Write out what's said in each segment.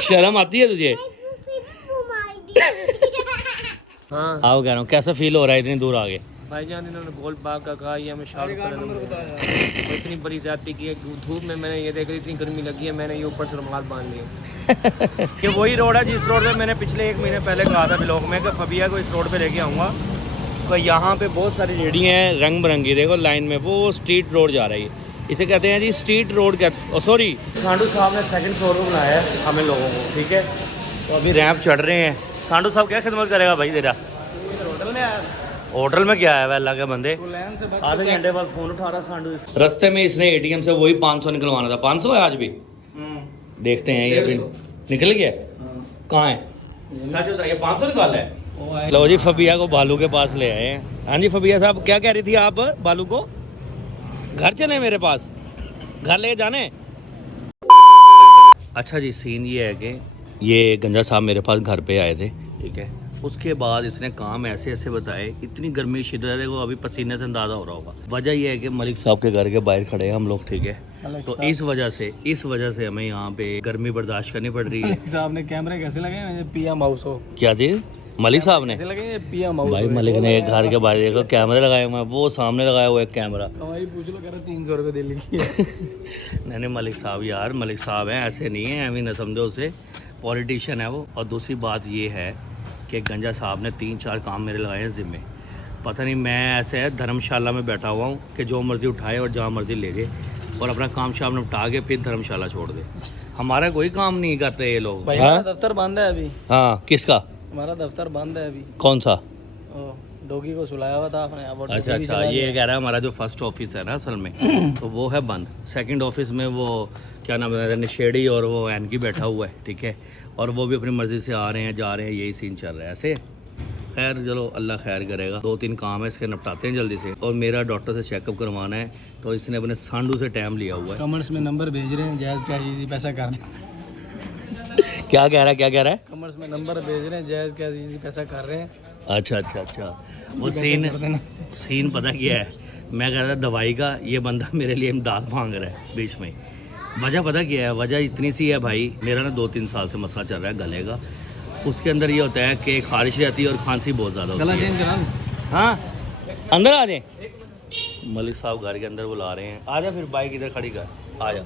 शर्म आती है तुझे? हाँ आओ कह रहा हूँ, कैसा फील हो रहा है इतनी दूर आगे? भाईजान इन्होंने गोल्ड बाग का कहा, ये हमें शाहरुख खान ने इतनी बड़ी ज्यादती की है। धूप में मैंने ये देख रही इतनी गर्मी लगी है, मैंने ये ऊपर से रुमाल बांध लिए। ये वही रोड है जिस रोड पे मैंने पिछले 1 महीने पहले कहा था ब्लॉग में कि फबिया को इस रोड पे लेके आऊँगा। तो यहाँ पे बहुत सारी रेडियाँ हैं रंग बिरंगी, देखो लाइन में, वो स्ट्रीट रोड जा रही है। इसे कहते हैं जी स्ट्रीट रोड, सॉरी सांडू साहब ने 2nd फ्लोर पर बनाया है हमें लोगों को, ठीक है। तो अभी रैंप चढ़ रहे हैं। सांडू साहब क्या खिदमत करेगा भाई तेरा? होटल में आया, होटल में क्या है अल्लाह के बंदे? आधे घंटे बाद फोन उठा रहा सांडू। रास्ते में इसने एटीएम से वही 500 निकलवाना था। 500 है आज भी? देखते हैं ये भी निकल गया। कहाँ है? सच बताइए 500 निकाला है? लो जी फबिया को बालू के पास ले आए हैं। हाँ जी फबिया साहब, क्या कह रही थी आप बालू को? घर चले मेरे पास, घर ले जाने? अच्छा जी, सीन ये है कि ये गंजा साहब मेरे पास घर पे आए थे, ठीक है। उसके बाद इसने काम ऐसे ऐसे बताए, इतनी गर्मी शिद्दत है, को अभी पसीने से अंदाज़ा हो रहा होगा। वजह यह है कि मलिक साहब के घर के बाहर खड़े हैं हम लोग, ठीक है। तो इस वजह से हमें यहाँ पे गर्मी बर्दाश्त करनी पड़ रही है। मलिक साहब ने कैमरे कैसे लगे? पिया माउस हो क्या चीज़? मलिक साहब ने लगे पिया माउस भाई, मलिक ने एक घर के बाहर देखो कैमरे लगाए हुए हैं, वो सामने लगाया हुआ है कैमरा। पूछ लो, कह रहा 300 रुपये दे लिखी नहीं मलिक साहब यार, मलिक साहब हैं, ऐसे नहीं है, अभी न समझो उसे, पॉलिटिशियन है वो। और दूसरी बात ये है कि गंजा साहब ने 3-4 काम मेरे लगाए हैं ज़िम्मे। पता नहीं, मैं ऐसे है धर्मशाला में बैठा हुआ हूँ कि जो मर्ज़ी उठाए और जहाँ मर्ज़ी ले जाए और अपना काम शाम निपटा के फिर धर्मशाला छोड़ दे। हमारा कोई काम नहीं करते ये लोग। दफ्तर बंद है अभी। हाँ, किसका? हमारा दफ्तर बंद है अभी। कौन सा? डॉगी को सुलाया हुआ था आपने। अच्छा, ये कह रहा है हमारा जो फर्स्ट ऑफिस है ना असल में तो वो है बंद। सेकंड ऑफिस में वो क्या नाम है, नशेड़ी और वो एनकी बैठा हुआ है, ठीक है। और वो भी अपनी मर्ज़ी से आ रहे हैं जा रहे हैं, यही सीन चल रहा है ऐसे। खैर चलो, अल्लाह खैर करेगा। 2-3 काम है इसके, निपटाते हैं जल्दी से। और मेरा डॉक्टर से चेकअप करवाना है, तो इसने अपने सांडू से टाइम लिया हुआ है। कमर्स में नंबर भेज रहे हैं, जायज़ क्या इजी पैसा कर दे। क्या कह रहा है? कमर्स में नंबर भेज रहे हैं, जायज़ क्या इजी पैसा कर रहे हैं। अच्छा, वो सीन पता क्या है? मैं कह रहा था दवाई का, ये बंदा मेरे लिए इमदाद मांग रहा है बीच में। वजह पता क्या है? वजह इतनी सी है भाई, मेरा ना 2-3 साल से मसला चल रहा है गले का। उसके अंदर ये होता है कि खारिश रहती है और खांसी बहुत ज़्यादा होती है। गला चेंज करा। हाँ, अंदर आ जाए। मलिक साहब घर के अंदर बुला रहे हैं, आ जा। फिर बाइक इधर खड़ी कर, आ जा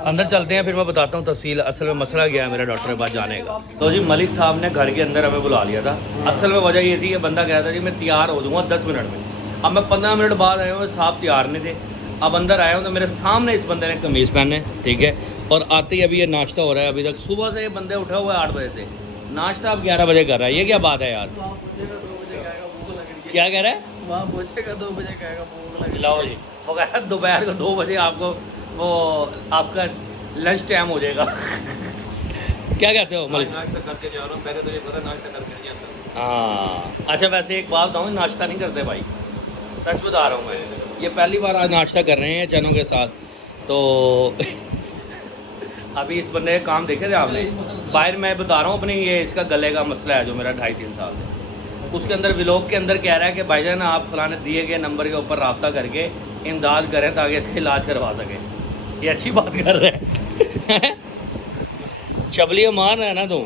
अंदर चलते हैं, फिर मैं बताता हूँ तफसील। असल में मसला क्या है मेरा डॉक्टर के पास जाने का। तो जी मलिक साहब ने घर के अंदर हमें बुला लिया था। असल में वजह ये थी कि बंदा कह रहा था जी मैं तैयार हो जाऊँगा 10 मिनट में। अब मैं 15 मिनट बाद आया हूँ, साहब तैयार नहीं थे। अब अंदर आया हूँ तो मेरे सामने इस बंदे ने कमीज़ पहने, ठीक है। और आते ही अभी ये नाश्ता हो रहा है। अभी तक सुबह से ये बंदे उठा हुआ है 8 बजे से, नाश्ता अब 11 बजे कर रहा है। ये क्या बात है यार? क्या कह रहा है? वहाँ पहुँचेगा 2 बजे, कहेगा भूख लगी। लाओ जी, वो कह रहा है दोपहर को 2 बजे आपको वो आपका लंच टाइम हो जाएगा। क्या कहते हो मलिक? नाश्ता करके जा रहा हूँ, पहले तो ये पता नाश्ता करके नहीं जाता। हाँ, अच्छा वैसे एक बात बताऊँ, नाश्ता नहीं करते भाई, सच बता रहा हूँ मैं। ये पहली बार आज नाश्ता कर रहे हैं चनों के साथ। तो अभी इस बंदे का काम देखे थे आपने बाहर? मैं बता रहा हूँ अपनी, ये इसका गले का मसला है जो मेरा 2.5-3 साल से। उसके अंदर व्लॉग के अंदर कह रहा है कि भाईजान आप फलाने दिए गए नंबर के ऊपर रब्ता करके इमदाद करें ताकि इसका इलाज करवा सकें। ये अच्छी बात कर रहे हैं। चबली मान है ना तुम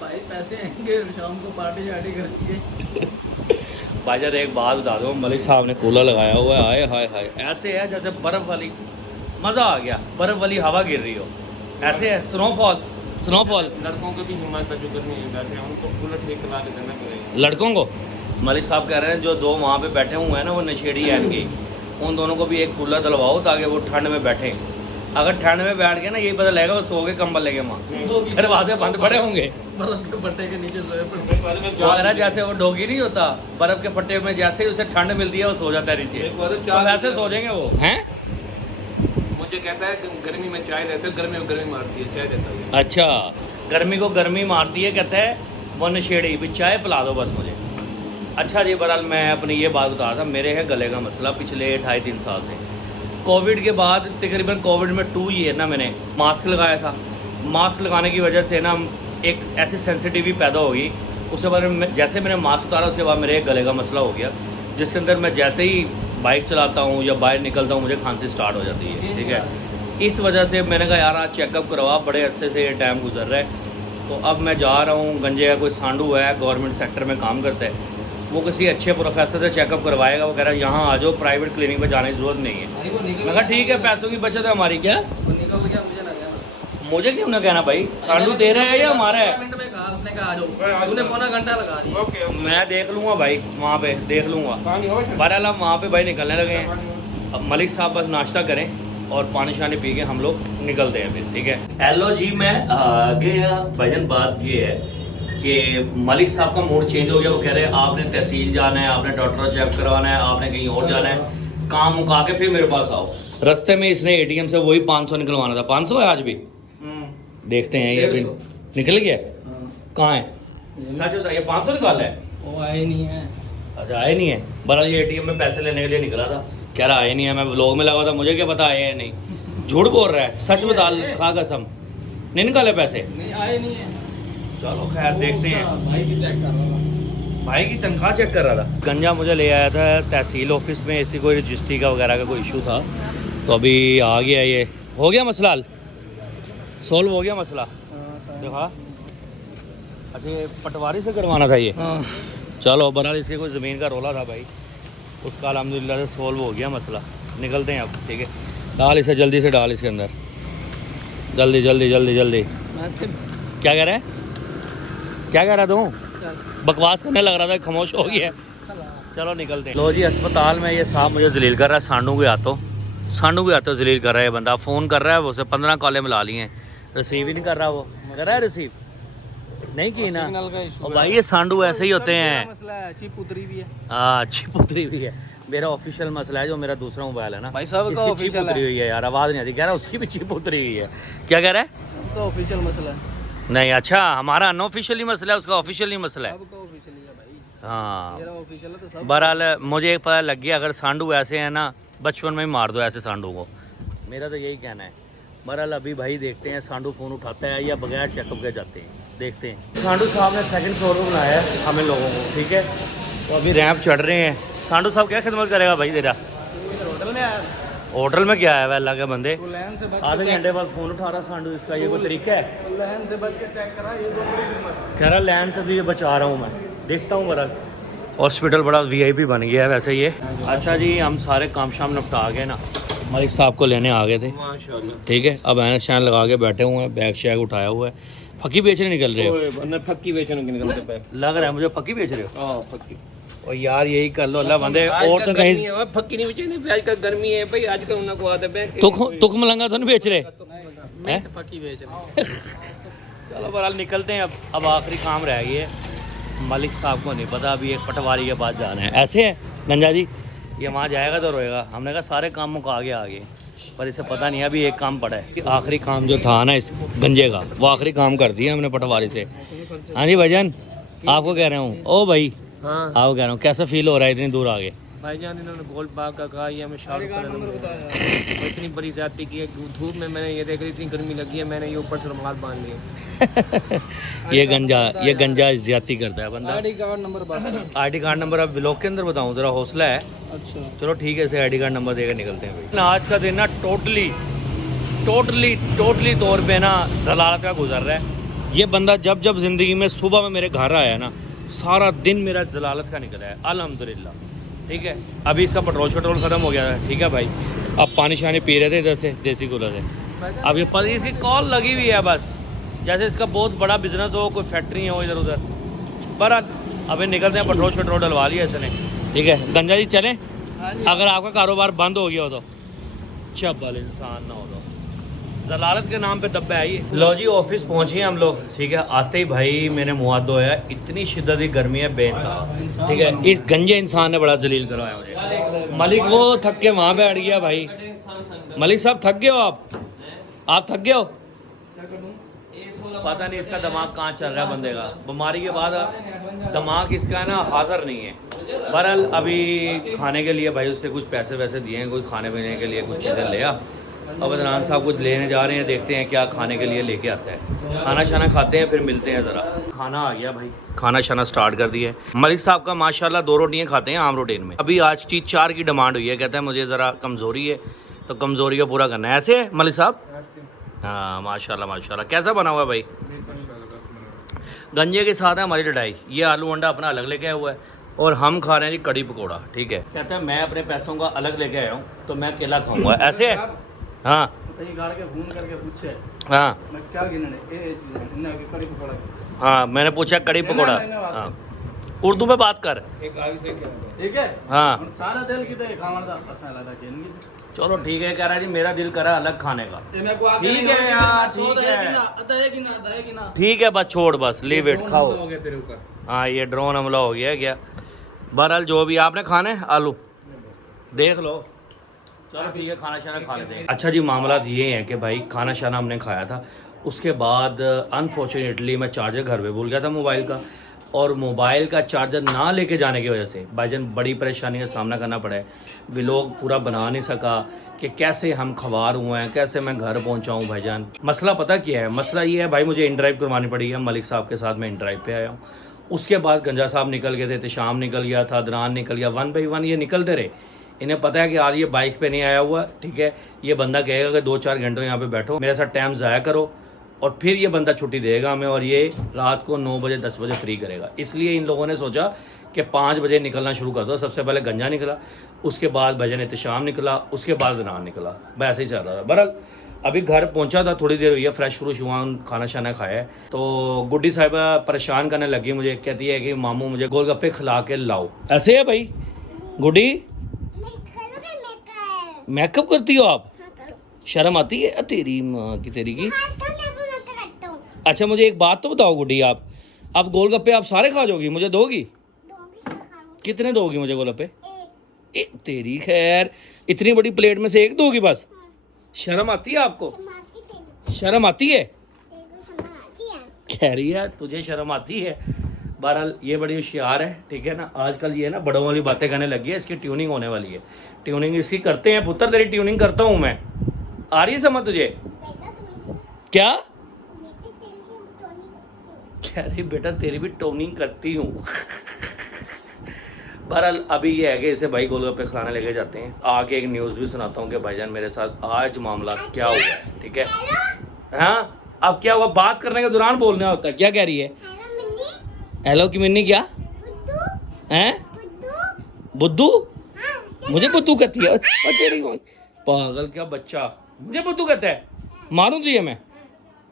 भाई, पैसे आएंगे शाम को पार्टी शार्टी करेंगे। भाईजान एक बात बता दो, मलिक साहब ने कूलर लगाया हुआ है, हाय हाय हाय, ऐसे है जैसे बर्फ़ वाली, मज़ा आ गया, बर्फ़ वाली हवा गिर रही हो, ऐसे है। स्नोफॉल। लड़कों की भी हिम्मत है जो गर्मी में बैठे हैं, उनको कूलर ठीक करवा के देना पड़ेगा। लड़कों को मलिक साहब कह रहे हैं जो 2 वहाँ पे बैठे हुए हैं ना, वो नशेड़ी है इनके, उन दोनों को भी एक कूलर दिलवाओ ताकि वो ठंड में बैठें। अगर ठंड में बैठ गए ना, यही पता लगेगा वो सो के कंबल लेके वहाँ, दरवाजे बंद पड़े होंगे, बर्फ के फट्टे के नीचे सोए पड़े। जैसे वो डोगी नहीं होता, बर्फ़ के फट्टे में जैसे ही उसे ठंड मिलती है वो सो जाता है नीचे, तो वैसे सो जाएंगे वो हैं। मुझे कहता है कि गर्मी में चाय देते हो, गर्मी में गर्मी मारती है, चाय देता है। अच्छा, गर्मी को गर्मी मारती है, कहता है वो नशेड़ी, भी चाय पिला दो बस मुझे। अच्छा जी, बहरहाल मैं अपनी ये बात बता रहा था, मेरे है गले का मसला पिछले 2.5-3 साल से। कोविड के बाद तकरीबन कोविड में 2 ईयर ना मैंने मास्क लगाया था। मास्क लगाने की वजह से ना एक ऐसी सेंसिटिविटी पैदा हो गई। उसके बाद जैसे मैंने मास्क उतारा उसके बाद मेरे गले का मसला हो गया, जिसके अंदर मैं जैसे ही बाइक चलाता हूँ या बाहर निकलता हूँ मुझे खांसी स्टार्ट हो जाती है, ठीक है। इस वजह से मैंने कहा यार आज चेकअप करवा, बड़े अरसे से ये टाइम गुजर रहा है। तो अब मैं जा रहा हूँ, गंजे का कोई सांडू है गवर्नमेंट सेक्टर में काम करता है, वो किसी अच्छे प्रोफेसर से चेकअप करवाएगा। वो कह रहा है यहाँ आ जाओ, प्राइवेट क्लिनिक पे जाने की ज़रूरत नहीं है। मैं कहा ठीक है, पैसों की बचत है हमारी। क्या निकल गया, मुझे ना कहना। मुझे क्यों ना कहना भाई, सांडू तेरा है या हमारा है? मिनट में कहा, उसने कहा आ जाओ, तूने पौना घंटा लगा दिया। मैं देख लूँगा भाई, वहाँ पे देख लूँगा। बहरहाल हम वहाँ पे भाई निकलने लगे हैं। अब मलिक साहब बस नाश्ता करें और पानी शानी पी के हम लोग निकलते हैं फिर, ठीक है। हेलो जी, मैं आ गया। भजन बात ये है कि मलिक साहब का मूड चेंज हो गया। वो कह रहे हैं आपने तहसील जाना है, आपने डॉक्टर चेक करवाना है, आपने कहीं और जाना है, काम मुका के फिर मेरे पास आओ। रास्ते में इसने एटीएम से वही 500 निकलवाना था। 500 है आज भी, देखते हैं ये भी निकल गया। कहाँ है, सच बताइए 500 निकाला है? वो आए नहीं है। अच्छा आए नहीं है। बड़ा ये एटीएम में पैसे लेने के लिए निकला था, कह रहा आए नहीं है। मैं व्लॉग में लगा था, मुझे क्या पता आए या नहीं। झूठ बोल रहा है, सच बता, खा कसम नहीं निकाले पैसे? नहीं आए नहीं है। चलो खैर देखते हैं। भाई की चेक कर रहा था, भाई की तनख्वाह चेक कर रहा था। गंजा मुझे ले आया था तहसील ऑफिस में, ऐसी कोई रजिस्ट्री का वगैरह का कोई इशू था, तो अभी आ गया। ये हो गया मसला, सोल्व हो गया मसला। देखा, अच्छा ये पटवारी से करवाना था ये। चलो बहरहाल इसके कोई ज़मीन का रोला था भाई, उसका अल्हम्दुलिल्लाह से सोल्व हो गया मसला। निकलते हैं अब, ठीक है। डाल इसे, जल्दी से डाल इसके अंदर, जल्दी जल्दी जल्दी जल्दी। क्या कह रहा है, क्या कह रहा तू? बकवास करने लग रहा था, खामोश हो गया। चलो निकलते हैं। लो जी, अस्पताल में ये साहब मुझे जलील कर रहा है, सांडू के हाथों जलील कर रहा है ये बंदा। फ़ोन कर रहा है, वो उसे 15 कॉलें मिला ली हैं, रिसीव ही नहीं कर रहा। वो कर रहा है रिसीव नहीं की ना। और भाई ये सांडू ऐसे ही होते हैं। मसला है, अच्छी पुतरी भी है। हाँ अच्छी पुतरी भी है। मेरा ऑफिशियल मसला है, जो मेरा दूसरा मोबाइल है ना भाई साहब का इसकी ऑफिशियल पुतरी हुई है यार, आवाज़ नहीं आती। कह रहा उसकी भी चीप उतरी हुई है। क्या कह रहा है? सबका ऑफिशियल मसला है। नहीं अच्छा, हमारा अनऑफिशियली मसला है, उसका ऑफिशियली मसला है। सबका ऑफिशियल है भाई। हाँ मेरा ऑफिशियल है तो सब। बहरहाल मुझे एक पता लग गया, अगर सांडू ऐसे हैं ना, बचपन में ही मार दो ऐसे सांडू को। मेरा तो यही कहना है। बहरहाल अभी भाई देखते हैं सांडू फ़ोन उठाता है या बगैर चेकअप के जाते हैं, देखते हैं। सांडू साहब ने सेकंड फ्लोर पर बनाया है हमें लोगों को, ठीक है। तो अभी रैंप चढ़ रहे हैं। सांडू साहब क्या खिदमत करेगा भाई तेरा? होटल में आया, होटल में क्या है वह अल्लाह के बंदे, तो लाइन से बच आधे घंटे बाद फ़ोन उठा रहा सांडू। इसका ये कोई तरीका है? के लाइन से बच के चेक करा, ये दो बड़ी हिम्मत। कह रहा लैंड से तो ये बचा रहा हूँ मैं, देखता हूँ। बहरहाल हॉस्पिटल बड़ा वीआईपी बन गया है वैसे ये। अच्छा जी, हम सारे काम शाम निपटा गए ना, मलिक साहब को लेने आ गए थे, माशाल्लाह। ठीक है। अब ऐन शैन लगा के बैठे हुए हैं, बैग शैग उठाया हुआ है। फकी बेचने निकल रहे हो? ओए फक्की बेचने के निकलते पे लग रहा है मुझे फकी बेच रहे हो। हां फक्की। और यार यही कर लो अल्लाह बंदे, और तो कहीं फक्की नहीं बेचने पे। आजकल गर्मी है भाई, आजकल उन्हें को आदत है तुक मलंगा तो नहीं बेच रहे? मिनट पक्की बेच रहे। चलो बहरहाल निकलते हैं अब आखिरी काम रह गया है। मलिक साहब को नहीं पता, अभी एक पटवारी के पास जाना है। ऐसे है गंजा जी, ये वहाँ जाएगा तो रोएगा। हमने कहा सारे काम मुका के आगे, पर इसे पता नहीं अभी एक काम पड़ा है। आखिरी काम जो था ना इस गंजे का, वो आखिरी काम कर दिया हमने पटवारी से। हाँ जी भाईजान, आपको कह रहा हूँ। ओ भाई हाँ आपको कह रहा हूँ, कैसा फील हो रहा है इतनी दूर आगे? भाईजान इन्होंने गोल्ड बाग का कहा, ये हमें शाहरुख खान इतनी बड़ी ज्यादती की है। धूप में मैंने ये देख रही, इतनी गर्मी लगी है, मैंने ये ऊपर से रुमाल बांध लिए। ये गंजा ज्यादती करता है बंदा। आईडी कार्ड नंबर बात। आईडी कार्ड नंबर अब व्लॉग के अंदर बताऊँ, जरा हौसला है। अच्छा चलो ठीक है, इसे आईडी कार्ड नंबर देकर निकलते हैं भाई। आज का दिन ना टोटली तौर पे ना दलालत का गुजर रहा है। ये बंदा जब ज़िंदगी में सुबह में मेरे घर आया ना, सारा दिन मेरा जलालत का निकला है अल्हम्दुलिल्लाह, ठीक है। अभी इसका पेट्रोल ख़त्म हो गया है, ठीक है भाई। अब पानी शानी पी रहे थे इधर से देसी कूलर से। अब ये पर इसकी कॉल लगी हुई है बस, जैसे इसका बहुत बड़ा बिजनेस हो, कोई फैक्ट्री हो इधर उधर। पर अभी निकलते हैं, पेट्रोल डलवा लिया इसने, ठीक है। गंजा जी चलें, अगर आपका कारोबार बंद हो गया हो तो चबल इंसान ना हो तो जलालत के नाम पे दब्बा है ये। लो जी ऑफिस पहुंचे हम लोग, ठीक है। आते ही भाई मैंने मुँह हाथ धोया, इतनी शिद्दत की गर्मी है बेइंतहा, ठीक है। इस गंजे इंसान ने बड़ा जलील करवाया मुझे। मलिक वो थक के वहाँ बैठ गया भाई। मलिक साहब थक गए हो आप थक गए हो? पता नहीं इसका दिमाग कहाँ चल रहा है बंदे का, बीमारी के बाद दिमाग इसका है ना हाजिर नहीं है। बहरहाल अभी खाने के लिए भाई उससे कुछ पैसे वैसे दिए हैं, कोई खाने पीने के लिए कुछ चीज़ें लिया, अब अदनान साहब कुछ लेने जा रहे हैं, देखते हैं क्या खाने के लिए लेके आता है। खाना शाना खाते हैं फिर मिलते हैं ज़रा। खाना आ गया भाई, खाना शाना स्टार्ट कर दिया है। मलिक साहब का माशाल्लाह 2 रोटियाँ खाते हैं आम रूटीन में। अभी आज चीज़ 4 की डिमांड हुई है, कहता है मुझे ज़रा कमज़ोरी है तो कमज़ोरी को पूरा करना है। ऐसे है मलिक साहब? हाँ माशाल्लाह माशाल्लाह। कैसा बना हुआ है भाई? गंजे के साथ है हमारी लड़ाई। ये आलू अंडा अपना अलग लेके आया हुआ है और हम खा रहे हैं जी कड़ी पकौड़ा। ठीक है, कहता है मैं अपने पैसों का अलग लेके आया हूँ तो मैं अकेला खाऊंगा। ऐसे है? हाँ कहीं गाड़ के भून करके पूछे हाँ मैं क्या गिनने ये चीजें इन्हें की कड़ी पकौड़ा हाँ, मैंने पूछा कड़ी पकौड़ा। हाँ उर्दू में बात कर। ठीक है हाँ हम सारा तेल की तो खावर दा मसाला था केनगी चलो ठीक है, कह रहा है जी मेरा दिल करा अलग खाने का। ये मैं को आके ठीक है यार, ठीक है है ना ठीक है, बस छोड़, बस लीव इट, खाओ। हो गया तेरे ऊपर हाँ ये ड्रोन हमला हो गया क्या? बहरहाल जो भी आपने खाने हैं, आलू देख लो। चलो ठीक है, खाना शाना खा लेते हैं। अच्छा जी, मामला ये है कि भाई खाना शाना हमने खाया था, उसके बाद अनफॉर्चुनेटली मैं चार्जर घर पे भूल गया था मोबाइल का, और मोबाइल का चार्जर ना लेके जाने की वजह से भाईजान बड़ी परेशानी का सामना करना पड़ा है। व्लॉग पूरा बना नहीं सका कि कैसे हम खवार हुए हैं, कैसे मैं घर पहुंचा हूँ भाईजान। मसला पता क्या है? मसला ये है भाई, मुझे इन ड्राइव करवानी पड़ी है। मलिक साहब के साथ मैं इन ड्राइव पे आया हूँ। उसके बाद गंजा साहब निकल गए थे, तिशाम निकल गया था, अदनान निकल गया, 1 बाई 1 ये निकलते रहे। इन्हें पता है कि आज ये बाइक पे नहीं आया हुआ, ठीक है। ये बंदा कहेगा कि 2-4 घंटों यहाँ पे बैठो, मेरे साथ टाइम ज़ाया करो, और फिर ये बंदा छुट्टी देगा हमें, और ये रात को 9 बजे 10 बजे फ्री करेगा। इसलिए इन लोगों ने सोचा कि 5 बजे निकलना शुरू कर दो। सबसे पहले गंजा निकला, उसके बाद भजन एहतशाम निकला, उसके बाद अदनान निकला, वैसे ही चल रहा था। बहरहाल अभी घर पहुंचा था, थोड़ी देर हुई है, फ्रेश फ्रूश हुआ, खाना शाना खाया है। तो गुड्डी साहिबा परेशान करने लगी मुझे, कहती है कि मामू मुझे गोलगप्पे खिला के लाओ। ऐसे है भाई गुड्डी? मेकअप करती हो आप? शर्म आती है तेरी माँ की तेरी की। अच्छा मुझे एक बात तो बताओ गुड्डी, आप अब गोलगप्पे आप सारे खा जाओगी, मुझे दोगी? कितने दोगी मुझे गोलगप्पे? तेरी खैर, इतनी बड़ी प्लेट में से एक दोगी बस? शर्म आती है आपको? शर्म आती है? कह रही है तुझे शर्म आती है। बहरहाल ये बड़ी होशियार है, ठीक है ना। आजकल ये ना बड़ों वाली बातें करने लगी है, इसकी ट्यूनिंग होने वाली है। ट्यूनिंग इसकी करते हैं पुत्र, तेरी ट्यूनिंग करता हूँ मैं। आ रही है समझ तुझे? क्या कह रही? बेटा तेरी भी टोनिंग करती हूँ। बहरहाल अभी ये है कि इसे भाई गोलगप्पे खिलाने लेके जाते हैं। आगे एक न्यूज़ भी सुनाता हूँ कि भाईजान मेरे साथ आज मामला क्या हुआ है, ठीक है। हाँ अब क्या हुआ, बात करने के दौरान बोलना होता है। क्या कह रही है? हेलो की मिन्नी क्या हैं? बुद्धू? मुझे बुद्धू कहती है? तेरी पागल क्या बच्चा मुझे बुद्धू कहता है? मारूं तुझे मैं?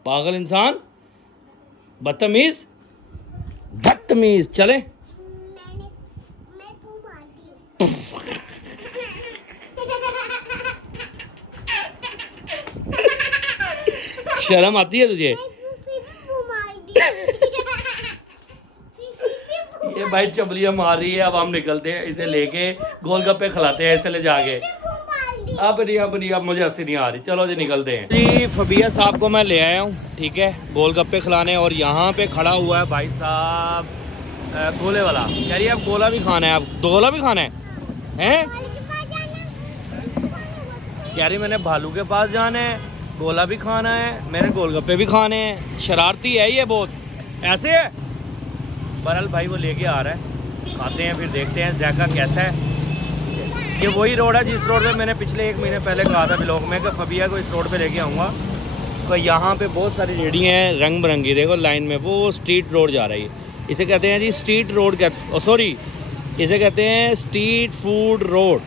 पागल इंसान, बदतमीज बदतमीज। चले शर्म आती है तुझे? ये भाई चबलियाँ मार रही है। अब हम निकलते हैं, इसे लेके गोलगप्पे खिलाते हैं, इसे ले जाके। अब नहीं अब मुझे हंसी नहीं आ रही। चलो जी निकलते हैं जी। फबिया साहब को मैं ले आया हूँ, ठीक है, गोलगप्पे खिलाने। और यहाँ पे खड़ा हुआ है भाई साहब गोले वाला। कह रही है अब गोला भी खाना है, अब गोला भी खाना है? कह रही मैंने भालू के पास जाना है, गोला भी खाना है, मेरे गोलगप्पे भी खाने हैं। शरारती है ये बहुत, ऐसे है। बहरहाल भाई वो लेके आ रहा है, खाते हैं फिर देखते हैं जायका कैसा है। ये वही रोड है जिस रोड पे मैंने पिछले 1 महीने पहले कहा था व्लॉग में कि फबिया को इस रोड पे लेके आऊँगा। तो यहाँ पे बहुत सारी रेहड़ियाँ हैं रंग बिरंगी, देखो लाइन में। वो स्ट्रीट रोड जा रही है, इसे कहते हैं जी स्ट्रीट रोड। सॉरी इसे कहते हैं स्ट्रीट फूड रोड।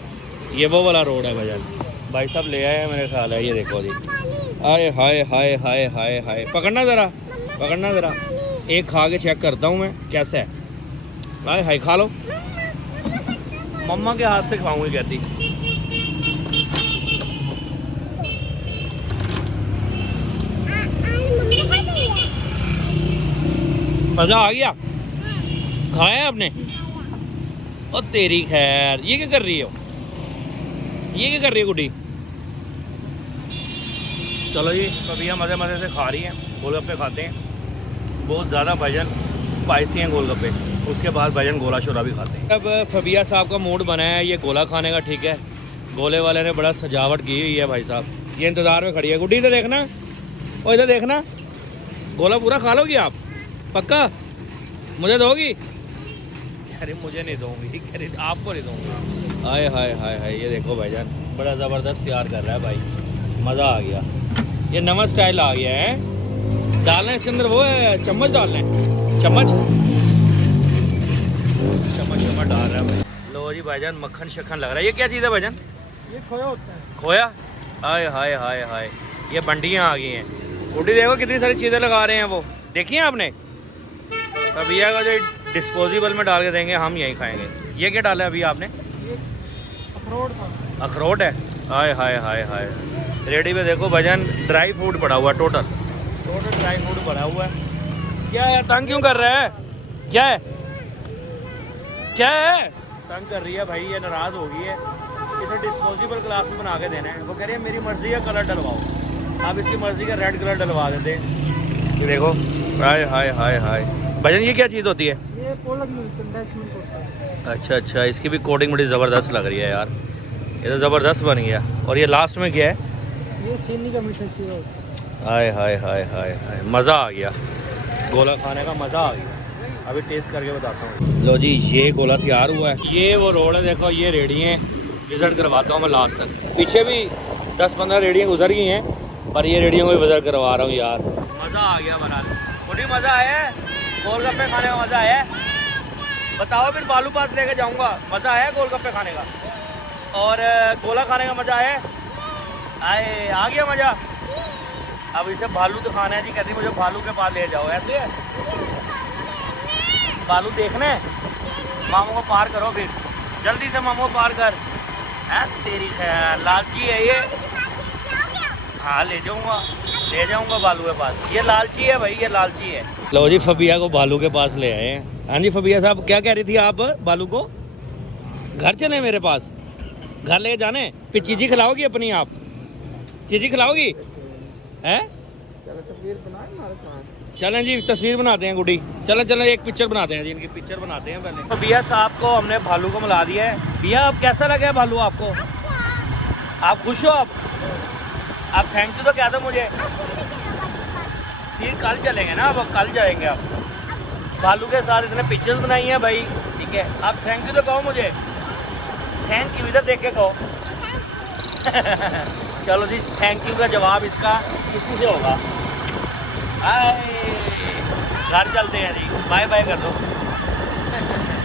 ये वो वाला रोड है भजन। भाई साहब ले आए हैं मेरे ख्याल है, ये देखो जी। हाय हाय हाय हाय हाय हाय, पकड़ना ज़रा, पकड़ना ज़रा। एक खा के चेक करता हूँ मैं कैसा है। हाय हाय खा लो। मम्मा के हाथ से खाऊंगी कहती। मज़ा आ गया? खाया आपने? और तेरी खैर, ये क्या कर रही हो? ये क्या कर रही है गुड्डी? चलो जी फबिया मज़े मज़े से खा रही हैं, गोलगप्पे खाते हैं। बहुत ज़्यादा भजन स्पाइसी हैं गोलगप्पे। उसके बाद भजन गोला शोला भी खाते हैं। अब फबिया साहब का मूड बना है ये गोला खाने का, ठीक है। गोले वाले ने बड़ा सजावट की हुई है भाई साहब। ये इंतज़ार में खड़ी है। गुड्डी इधर देखना, और इधर देखना, गोला पूरा खा लोगी आप पक्का? मुझे दोगी? अरे मुझे नहीं दूंगी, अरे आपको नहीं दूंगी। हाय हाय हाय हाय, ये देखो भाईजान बड़ा ज़बरदस्त प्यार कर रहा है भाई, मज़ा आ गया। ये नवा स्टाइल आ गया है। डालना है इसके अंदर, वो है चम्मच डालना है, चम्मच चम्मच डाल रहा है भाई। लो जी भाईजान मक्खन शक्खन लग रहा है। ये क्या चीज़ है भाईजान? ये खोया होता है। खोया? हाय हाय हाय हाय, ये बंडियाँ आ गई हैं। गुड्डी देखो कितनी सारी चीज़ें लगा रहे हैं वो, देखी हैं आपने? भैया का जो डिस्पोजेबल में डाल के देंगे, हम यहीं खाएंगे। ये क्या डाला है अभी आपने? ये अखरोट था। अखरोट है? हाय हाय हाय हाय। रेडी पे देखो भजन ड्राई फ्रूट पड़ा हुआ है, टोटल ड्राई फ्रूट पड़ा हुआ है। क्या है, तंग क्यों कर रहा है? क्या है, क्या है? तंग कर रही है भाई, ये नाराज़ हो गई है। इसे डिस्पोजेबल ग्लास में बना के देना है। वो कह रही है मेरी मर्ज़ी का कलर डलवाओ। आप इसकी मर्ज़ी का रेड कलर डलवा देते हैं। ये देखो, हाय हाय हाय हाय। भजन ये क्या चीज़ होती है? ये पोलक मिल्क कंडेंस होता है। अच्छा अच्छा, इसकी भी कोटिंग बड़ी ज़बरदस्त लग रही है यार, ये तो ज़बरदस्त बन गया। और ये लास्ट में क्या है? ये चीनी का मिश्रण होता है। हाय हाय हाय हाय हाय, मज़ा आ गया, गोला खाने का मज़ा आ गया। अभी टेस्ट करके बताता हूँ। लो जी, ये गोला तैयार हुआ है। ये वो रोड है, देखो ये रेडियाँ विज़िट करवाता हूँ मैं लास्ट तक। पीछे भी 10-15 रेडियाँ गुजर गई हैं, पर ये रेडियों को भी विज़िट करवा रहा हूँ यार। मज़ा आ गया बहरहाल। थोड़ी मज़ा आया है, गोलगप्पे खाने का मज़ा आया है? बताओ, फिर बालू पास लेके जाऊँगा। मज़ा आया गोलगप्पे खाने का और गोला खाने का मज़ा आया? आए, आ गया मज़ा। अब इसे भालू दिखाना है जी, कहती मुझे भालू के पास ले जाओ। ऐसे है, भालू देखना है? मामू को पार करो फिर, जल्दी से मामू को पार कर। है तेरी खैर, लालची है ये। हाँ ले जाऊंगा भालू के पास। ये लालची है भाई, ये लालची है। लो जी, फबिया को भालू के पास ले आए हैं। हाँ जी फबिया साहब, क्या कह रही थी आप? भालू को घर चले मेरे पास, घर ले जाने? फिर चीज़ी खिलाओगी अपनी आप? चीज़ी खिलाओगी हैं? चलें जी, तस्वीर बनाते हैं गुड्डी। चलें एक पिक्चर बनाते हैं जी, इनकी पिक्चर बनाते हैं पहले। तो भैया साहब को हमने भालू को मिला दिया है। भैया अब कैसा लगा है भालू आपको? आप खुश हो? आप थैंक यू तो कह दो मुझे। फिर कल चलेंगे ना, अब कल जाएंगे। आप भालू के साथ इतने पिक्चर्स बनाई हैं भाई, ठीक है? आप थैंक यू तो कहो मुझे, थैंक यू इधर देख के कहो। चलो जी, थैंक यू का जवाब इसका इसी से होगा। घर चलते हैं जी, बाय बाय कर दो।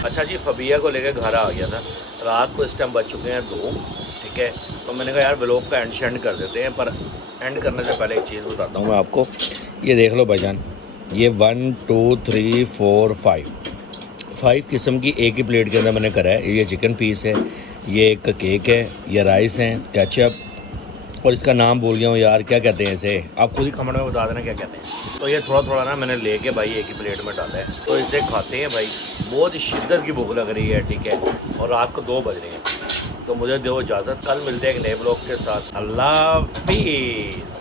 अच्छा जी, फबिया को लेकर घर आ गया था। रात को इस टाइम बज चुके हैं 2, ठीक है? तो मैंने कहा यार व्लॉग का एंड कर देते हैं, पर एंड करने से पहले एक चीज़ बताता हूँ मैं आपको। ये देख लो भाईजान, ये 1 2 3 4 5 किस्म की एक ही प्लेट के अंदर मैंने करा है। ये चिकन पीस है, ये एक केक है, ये राइस है, केचप, और इसका नाम भूल गया हूँ यार, क्या कहते हैं इसे? आप खुद ही कमेंट में बता देना क्या कहते हैं। तो ये थोड़ा थोड़ा ना मैंने लेके भाई एक ही प्लेट में डाला है, तो इसे खाते हैं भाई। बहुत ही शिद्दत की भूख लग रही है, ठीक है? और रात को 2 बज रहे हैं, तो मुझे दो इजाज़त। कल मिलते हैं एक नए ब्लॉग के साथ। अल्लाह हाफिज़।